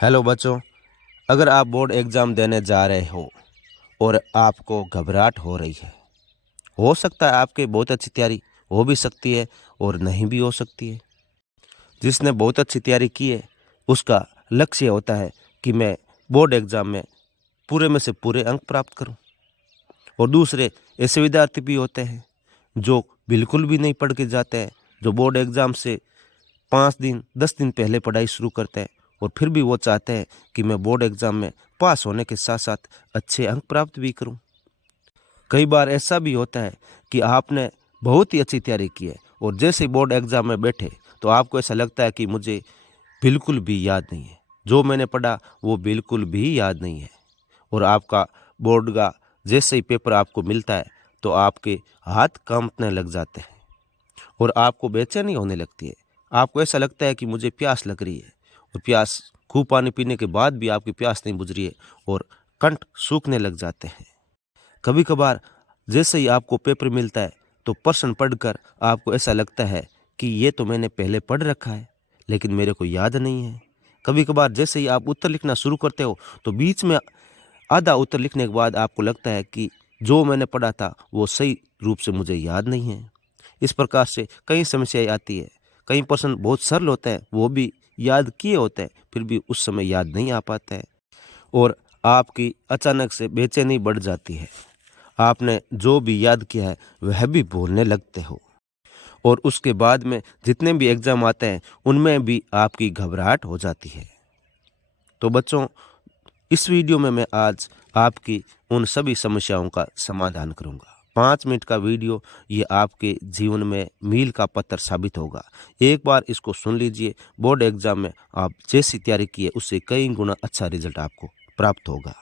Hello बच्चों, अगर आप बोर्ड एग्ज़ाम देने जा रहे हो और आपको घबराहट हो रही है, हो सकता है आपकी बहुत अच्छी तैयारी हो भी सकती है और नहीं भी हो सकती है। जिसने बहुत अच्छी तैयारी की है, उसका लक्ष्य होता है कि मैं बोर्ड एग्ज़ाम में पूरे में से पूरे अंक प्राप्त करूं। और दूसरे ऐसे विद्यार्थी भी होते हैं जो बिल्कुल भी नहीं पढ़ के जाते हैं, जो बोर्ड एग्ज़ाम से 5 दिन 10 दिन पहले पढ़ाई शुरू करते हैं और फिर भी वो चाहते हैं कि मैं बोर्ड एग्ज़ाम में पास होने के साथ साथ अच्छे अंक प्राप्त भी करूं। कई बार ऐसा भी होता है कि आपने बहुत ही अच्छी तैयारी की है और जैसे ही बोर्ड एग्ज़ाम में बैठे तो आपको ऐसा लगता है कि मुझे बिल्कुल भी याद नहीं है, जो मैंने पढ़ा वो बिल्कुल भी याद नहीं है। और आपका बोर्ड का जैसे ही पेपर आपको मिलता है तो आपके हाथ कांपने लग जाते हैं और आपको बेचैनी होने लगती है। आपको ऐसा लगता है कि मुझे प्यास लग रही है और प्यास खूब पानी पीने के बाद भी आपकी प्यास नहीं बुझ रही है और कंठ सूखने लग जाते हैं। कभी कभार जैसे ही आपको पेपर मिलता है तो प्रश्न पढ़कर आपको ऐसा लगता है कि ये तो मैंने पहले पढ़ रखा है लेकिन मेरे को याद नहीं है। कभी कभार जैसे ही आप उत्तर लिखना शुरू करते हो तो बीच में आधा उत्तर लिखने के बाद आपको लगता है कि जो मैंने पढ़ा था वो सही रूप से मुझे याद नहीं है। इस प्रकार से कई समस्याएं आती है। कई प्रश्न बहुत सरल होते हैं, वो भी याद किए होते हैं, फिर भी उस समय याद नहीं आ पाते हैं और आपकी अचानक से बेचैनी बढ़ जाती है। आपने जो भी याद किया है वह भी भूलने लगते हो और उसके बाद में जितने भी एग्ज़ाम आते हैं उनमें भी आपकी घबराहट हो जाती है। तो बच्चों, इस वीडियो में मैं आज आपकी उन सभी समस्याओं का समाधान करूंगा। 5 मिनट का वीडियो ये आपके जीवन में मील का पत्थर साबित होगा। एक बार इसको सुन लीजिए, बोर्ड एग्जाम में आप जैसी तैयारी की है उससे कई गुना अच्छा रिजल्ट आपको प्राप्त होगा।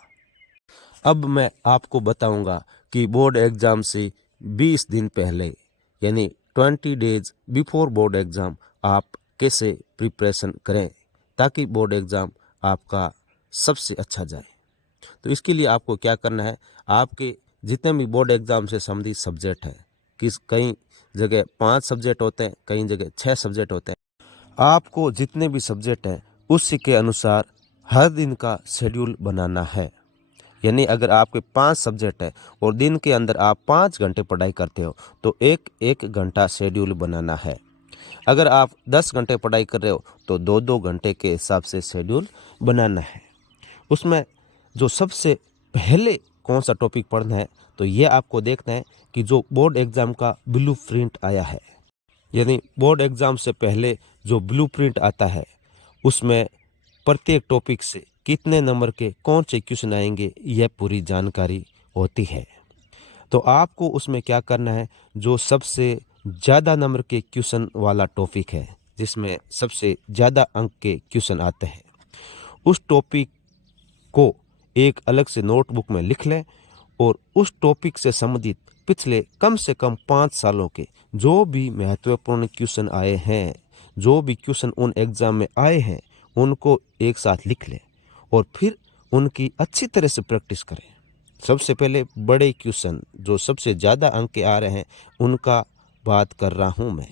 अब मैं आपको बताऊंगा कि बोर्ड एग्जाम से 20 दिन पहले यानी 20 डेज बिफोर बोर्ड एग्जाम आप कैसे प्रिपरेशन करें ताकि बोर्ड एग्जाम आपका सबसे अच्छा जाए। तो इसके लिए आपको क्या करना है, आपके जितने भी बोर्ड एग्जाम से संबंधित सब्जेक्ट हैं, कई जगह 5 सब्जेक्ट होते हैं, कई जगह 6 सब्जेक्ट होते हैं। आपको जितने भी सब्जेक्ट हैं उसी के अनुसार हर दिन का शेड्यूल बनाना है। यानी अगर आपके 5 सब्जेक्ट है और दिन के अंदर आप 5 घंटे पढ़ाई करते हो तो एक एक घंटा शेड्यूल बनाना है। अगर आप 10 घंटे पढ़ाई कर रहे हो तो 2-2 घंटे के हिसाब से शेड्यूल बनाना है। उसमें जो सबसे पहले कौन सा टॉपिक पढ़ना है तो ये आपको देखना है कि जो बोर्ड एग्जाम का ब्लू प्रिंट आया है, यानी बोर्ड एग्जाम से पहले जो ब्लू प्रिंट आता है उसमें प्रत्येक टॉपिक से कितने नंबर के कौन से क्वेश्चन आएंगे यह पूरी जानकारी होती है। तो आपको उसमें क्या करना है, जो सबसे ज़्यादा नंबर के क्वेश्चन वाला टॉपिक है जिसमें सबसे ज़्यादा अंक के क्वेश्चन आते हैं, उस टॉपिक को एक अलग से नोटबुक में लिख लें और उस टॉपिक से संबंधित पिछले कम से कम 5 सालों के जो भी महत्वपूर्ण क्वेश्चन आए हैं, जो भी क्वेश्चन उन एग्जाम में आए हैं, उनको एक साथ लिख लें और फिर उनकी अच्छी तरह से प्रैक्टिस करें। सबसे पहले बड़े क्वेश्चन जो सबसे ज़्यादा अंक के आ रहे हैं उनका बात कर रहा हूँ मैं,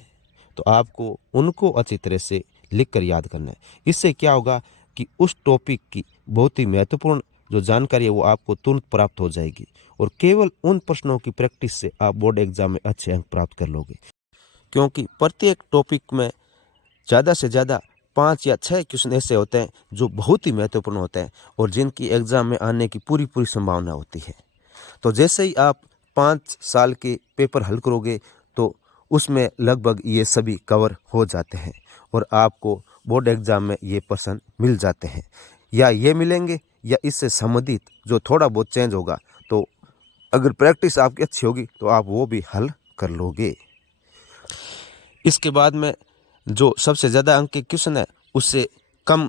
तो आपको उनको अच्छी तरह से लिख कर याद करना है। इससे क्या होगा कि उस टॉपिक की बहुत ही महत्वपूर्ण जो जानकारी है वो आपको तुरंत प्राप्त हो जाएगी और केवल उन प्रश्नों की प्रैक्टिस से आप बोर्ड एग्जाम में अच्छे अंक प्राप्त कर लोगे। क्योंकि प्रत्येक टॉपिक में ज़्यादा से ज़्यादा 5 या 6 क्वेश्चन ऐसे होते हैं जो बहुत ही महत्वपूर्ण होते हैं और जिनकी एग्ज़ाम में आने की पूरी पूरी संभावना होती है। तो जैसे ही आप 5 साल के पेपर हल करोगे तो उसमें लगभग ये सभी कवर हो जाते हैं और आपको बोर्ड एग्ज़ाम में ये प्रश्न मिल जाते हैं, या ये मिलेंगे या इससे संबंधित जो थोड़ा बहुत चेंज होगा। तो अगर प्रैक्टिस आपकी अच्छी होगी तो आप वो भी हल कर लोगे। इसके बाद में जो सबसे ज़्यादा अंक के क्वेश्चन है उससे कम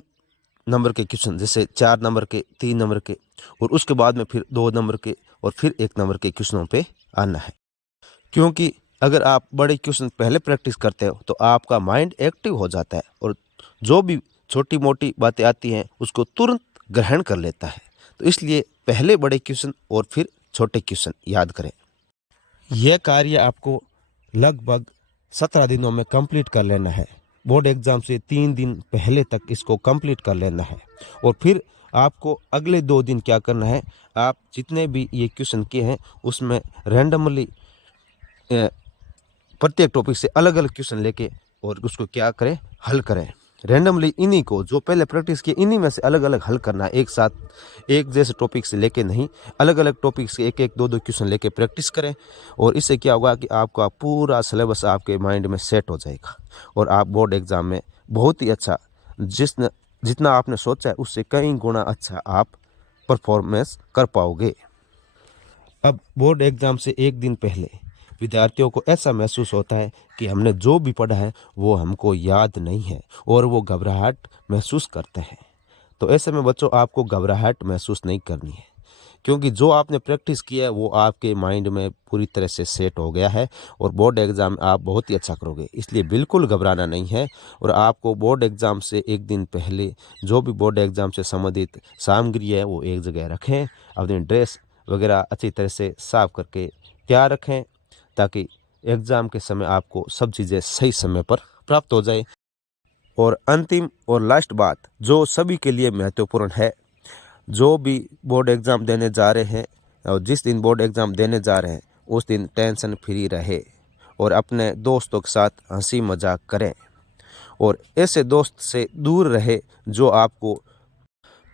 नंबर के क्वेश्चन, जैसे 4 नंबर के, 3 नंबर के और उसके बाद में फिर 2 नंबर के और फिर 1 नंबर के क्वेश्चनों पे आना है। क्योंकि अगर आप बड़े क्वेश्चन पहले प्रैक्टिस करते हो तो आपका माइंड एक्टिव हो जाता है और जो भी छोटी मोटी बातें आती हैं उसको तुरंत ग्रहण कर लेता है। तो इसलिए पहले बड़े क्वेश्चन और फिर छोटे क्वेश्चन याद करें। यह कार्य आपको लगभग 17 दिनों में कंप्लीट कर लेना है। बोर्ड एग्ज़ाम से 3 दिन पहले तक इसको कंप्लीट कर लेना है। और फिर आपको अगले 2 दिन क्या करना है, आप जितने भी ये क्वेश्चन किए हैं उसमें रैंडमली प्रत्येक टॉपिक से अलग-अलग क्वेश्चन लेके और उसको क्या करें, हल करें। रैंडमली इन्हीं को जो पहले प्रैक्टिस किए इन्हीं में से अलग-अलग हल करना है, एक साथ एक जैसे टॉपिक से लेके नहीं, अलग-अलग टॉपिक से एक-एक 2-2 क्वेश्चन लेके प्रैक्टिस करें। और इससे क्या होगा कि आपका पूरा सिलेबस आपके माइंड में सेट हो जाएगा और आप बोर्ड एग्ज़ाम में बहुत ही अच्छा जितना आपने सोचा है उससे कई गुना अच्छा आप परफॉर्मेंस कर पाओगे। अब बोर्ड एग्ज़ाम से 1 दिन पहले विद्यार्थियों को ऐसा महसूस होता है कि हमने जो भी पढ़ा है वो हमको याद नहीं है और वो घबराहट महसूस करते हैं। तो ऐसे में बच्चों आपको घबराहट महसूस नहीं करनी है, क्योंकि जो आपने प्रैक्टिस किया है वो आपके माइंड में पूरी तरह से सेट हो गया है और बोर्ड एग्ज़ाम आप बहुत ही अच्छा करोगे। इसलिए बिल्कुल घबराना नहीं है और आपको बोर्ड एग्ज़ाम से 1 दिन पहले जो भी बोर्ड एग्ज़ाम से संबंधित सामग्री है वो एक जगह रखें, अपनी ड्रेस वगैरह अच्छी तरह से साफ करके तैयार रखें ताकि एग्ज़ाम के समय आपको सब चीज़ें सही समय पर प्राप्त हो जाए। और अंतिम और लास्ट बात जो सभी के लिए महत्वपूर्ण है, जो भी बोर्ड एग्ज़ाम देने जा रहे हैं और जिस दिन बोर्ड एग्ज़ाम देने जा रहे हैं उस दिन टेंशन फ्री रहे और अपने दोस्तों के साथ हंसी मजाक करें और ऐसे दोस्त से दूर रहे जो आपको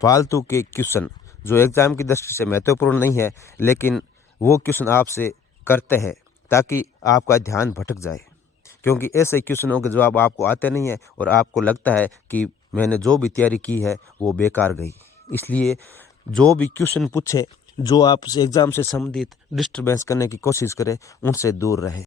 फालतू के क्वेश्चन जो एग्ज़ाम की दृष्टि से महत्वपूर्ण नहीं है लेकिन वो क्वेश्चन आपसे करते हैं ताकि आपका ध्यान भटक जाए, क्योंकि ऐसे क्वेश्चनों के जवाब आपको आते नहीं है और आपको लगता है कि मैंने जो भी तैयारी की है वो बेकार गई। इसलिए जो भी क्वेश्चन पूछे जो आपसे एग्ज़ाम से संबंधित डिस्टर्बेंस करने की कोशिश करे उनसे दूर रहे।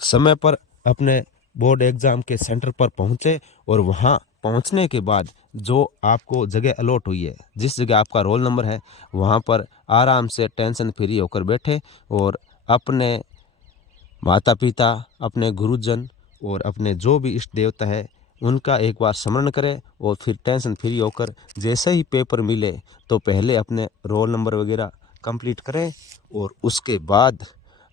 समय पर अपने बोर्ड एग्ज़ाम के सेंटर पर पहुँचे और वहाँ पहुँचने के बाद जो आपको जगह अलॉट हुई है, जिस जगह आपका रोल नंबर है, वहाँ पर आराम से टेंशन फ्री होकर बैठे और अपने माता पिता, अपने गुरुजन और अपने जो भी इष्ट देवता है उनका एक बार स्मरण करें और फिर टेंशन फ्री होकर जैसे ही पेपर मिले तो पहले अपने रोल नंबर वगैरह कंप्लीट करें और उसके बाद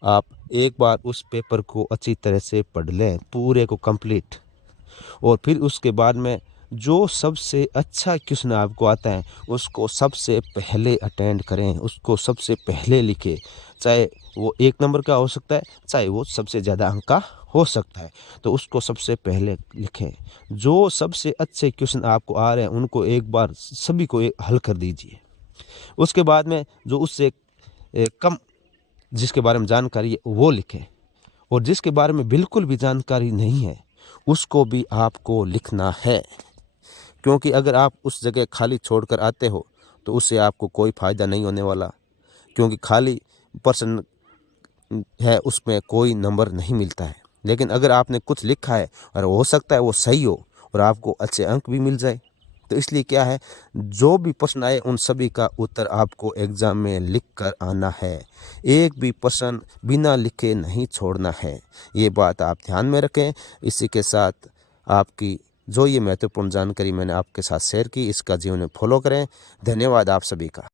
आप एक बार उस पेपर को अच्छी तरह से पढ़ लें पूरे को कंप्लीट। और फिर उसके बाद में जो सबसे अच्छा क्वेश्चन आपको आता है उसको सबसे पहले अटेंड करें, उसको सबसे पहले लिखें, चाहे वो 1 नंबर का हो सकता है, चाहे वो सबसे ज़्यादा अंक का हो सकता है, तो उसको सबसे पहले लिखें। जो सबसे अच्छे क्वेश्चन आपको आ रहे हैं उनको एक बार सभी को हल कर दीजिए। उसके बाद में जो उससे कम जिसके बारे में जानकारी है वो लिखें और जिसके बारे में बिल्कुल भी जानकारी नहीं है उसको भी आपको लिखना है, क्योंकि अगर आप उस जगह खाली छोड़कर आते हो तो उससे आपको कोई फ़ायदा नहीं होने वाला, क्योंकि खाली प्रश्न है उसमें कोई नंबर नहीं मिलता है। लेकिन अगर आपने कुछ लिखा है और हो सकता है वो सही हो और आपको अच्छे अंक भी मिल जाए, तो इसलिए क्या है जो भी प्रश्न आए उन सभी का उत्तर आपको एग्ज़ाम में लिख कर आना है, एक भी प्रश्न बिना लिखे नहीं छोड़ना है। ये बात आप ध्यान में रखें। इसी के साथ आपकी जो ये महत्वपूर्ण जानकारी मैंने आपके साथ शेयर की इसका जीवन में फॉलो करें। धन्यवाद आप सभी का।